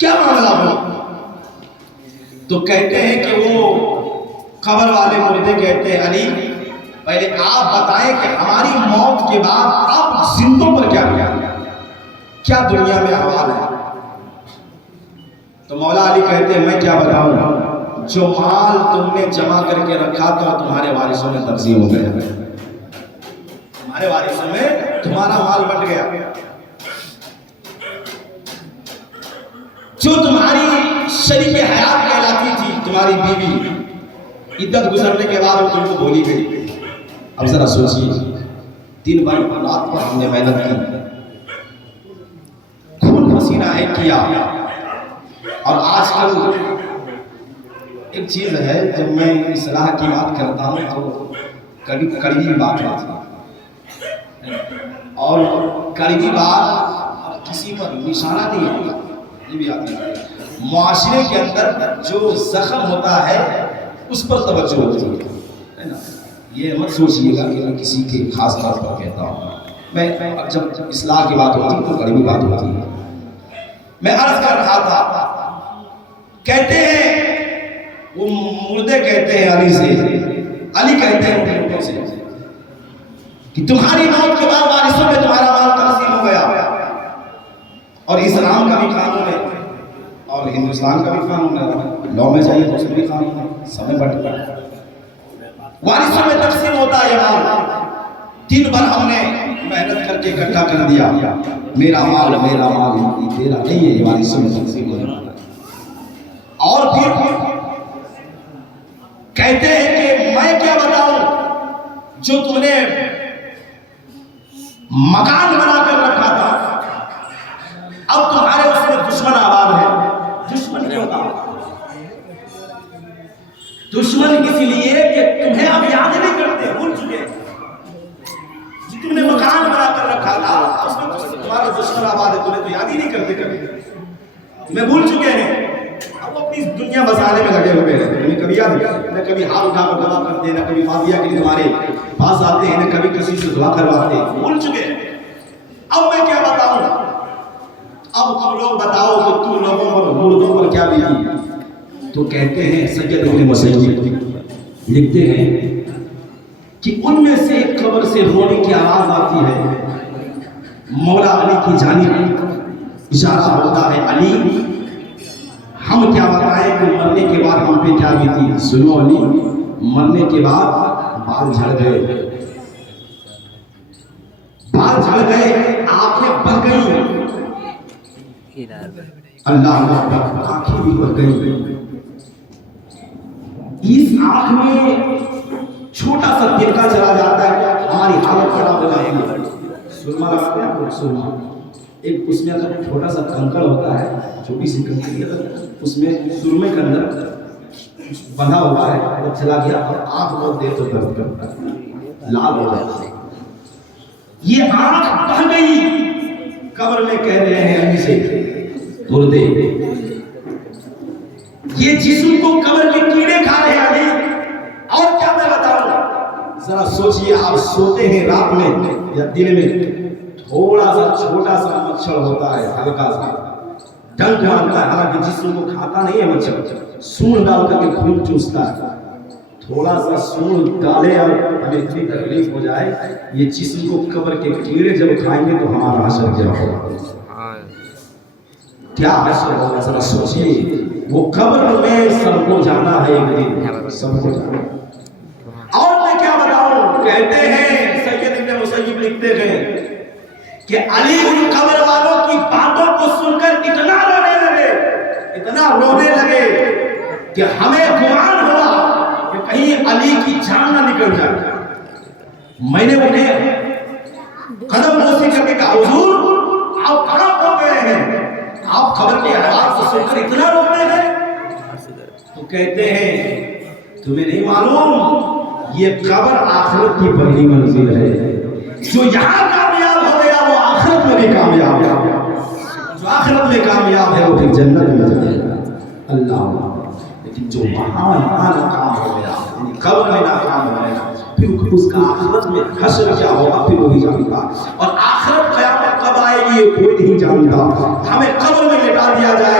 क्या मामला हो? तो कहते हैं कि वो कब्र वाले मुर्दे कहते हैं अली पहले आप बताएं कि हमारी मौत के बाद आप जिंदों पर क्या क्या दुनिया में अहवाल है। तो मौला अली कहते हैं मैं क्या बताऊं, जो माल तुमने जमा करके रखा था तुम्हारे वारिसों में तकसीम हो गया, तुम्हारे वारिसों में तुम्हारा माल बंट गया। जो तुम्हारी शरीक हयात कहलाती थी तुम्हारी बीवी, इद्दत गुजरने के बाद वो तुमको भूली गई। अब जरा सोचिए, 3 बार रात पर हमने मेहनत की, खून पसीना एक किया, और आजकल एक चीज है जब मैं इस्लाह की बात करता हूँ तो कड़वी बात आती है, और कड़वी बात किसी पर निशाना नहीं होता, ये भी आती है। मुआशरे के अंदर जो जख्म होता है उस पर तवज्जो होती है ना। ये मत सोचिएगा कि मैं किसी के खास तौर पर कहता हूँ, मैं जब इस्लाह की बात होती है तो कड़वी बात होती है। मैं अर्ज कर रहा था, कहते हैं वो मुर्दे कहते हैं अली से, अली कहते हैं उन लोगों से कि तुम्हारी मौत के बाद वारिसों में तुम्हारा माल तकसीम हो गया, और इस्लाम का भी कानून है और हिंदुस्तान का भी कानून है, लॉ में जाइए तो उसमें भी कानून है, समय बट वारिसों में तकसीम होता है माल। 3 बार हमने मेहनत करके इकट्ठा कर दिया, मेरा माल ये तेरा नहीं है, ये वारिसों में तकसीम हो जाता है। और फिर कहते हैं कि मैं क्या बताऊं, जो तुमने मकान बनाकर रखा था अब तुम्हारे उसमें दुश्मन आबाद है। दुश्मन क्यों कहा? दुश्मन इसलिए कि तुम्हें अब याद नहीं करते, भूल चुके। जो तुमने मकान बनाकर रखा था उसमें तुम्हारा दुश्मन आबाद है, तुम्हें तो याद ही नहीं करते कभी, तुम्हें भूल चुके हैं। अब वो अपनी दुनिया बसाने में लगे हुए हैं, तुम्हें कभी याद न कभी हाथ उठाकर दुआ करते हैं, न कभी फातिहा के लिए तुम्हारे पास आते हैं, न कभी किसी से दुआ करवाते हैं, भूल चुके हैं। अब मैं क्या बताऊं, अब तुम लोग बताओ कि तुम लोगों पर मुर्दों पर क्या बीती। तो कहते हैं सैयद इब्न मुसय्यब लिखते हैं कि उनमें से एक कब्र से रोने की आवाज आती है, मौला अली की जानिब इशारा होता है, अली हम क्या बताएं कि मरने के बाद हम पे क्या बीती। सुनो अली, मरने के बाद बाल झड़ गए, बाल झड़ गए, आंखें बह गई, अल्लाह आंखें भी बह गई। इस आंख में छोटा सा तिनका चला जाता है, हमारी हालत खराब हो जाएगी। सुरमा लगाते हैं आपको, सुरमा एक उसमें अगर छोटा सा कंकड़ होता है, छोटी सी कंकड़, उसमें सुरमे के अंदर बंधा हुआ है, वो चला गया और आंख बहुत देर तो दर्द करता है, लाल हो जाता है। ये आंख बह गई, कब्र में कह रहे हैं अली से मुर्दे, ये जिस्म को कब्र के कीड़े खा रहे हैं अली। और क्या मैं बताऊं, जरा सोचिए, आप सोते हैं रात में या दिन में, थोड़ा सा छोटा सा मच्छर होता है, हल्का सा डंक मारता है, हालांकि जिस्म को खाता नहीं है मच्छर, सूंड डाल करके खून चूसता है। थोड़ा सा सूंड डाले और हमें इतनी तकलीफ हो जाए, ये जिस्म को कब्र के कीड़े जब खाएंगे तो हमारा हश्र क्या होगा, क्या हश्र होगा, जरा सोचिए। वो कब्र में सबको जाना है एक दिन, सबको जाना। और मैं क्या बताऊं, कहते हैं सैयद इब्न मुसय्यब लिखते हैं कि अली उन कब्र वालों की बातों को सुनकर इतना रोने लगे कि हमें गुमान हुआ कि कहीं अली की जान ना निकल जाए। मैंने उन्हें कदम बोसी करके कहा, हुजूर आप कहां पहुंच गए हैं, आप खबर की आवाज को सुनकर इतना रोते हैं। तो कहते हैं तुम्हें नहीं मालूम, ये कब्र आखिरत की पहली मंजिल है, जो यहाँ कामयाब हो गया वो आखिरत में भी कामयाब है, जो आखिरत में कामयाब है वो फिर जन्नत में जाएगा। अल्लाह, लेकिन जो महान नाकाम हो गया, कब्र में नाकाम हो गया, फिर उसका आखिरत में हश्र क्या होगा फिर वही जानता। और आखिरत क़यामत कब आएगी ये कोई नहीं जानता। हमें कब्र में लिटा दिया जाए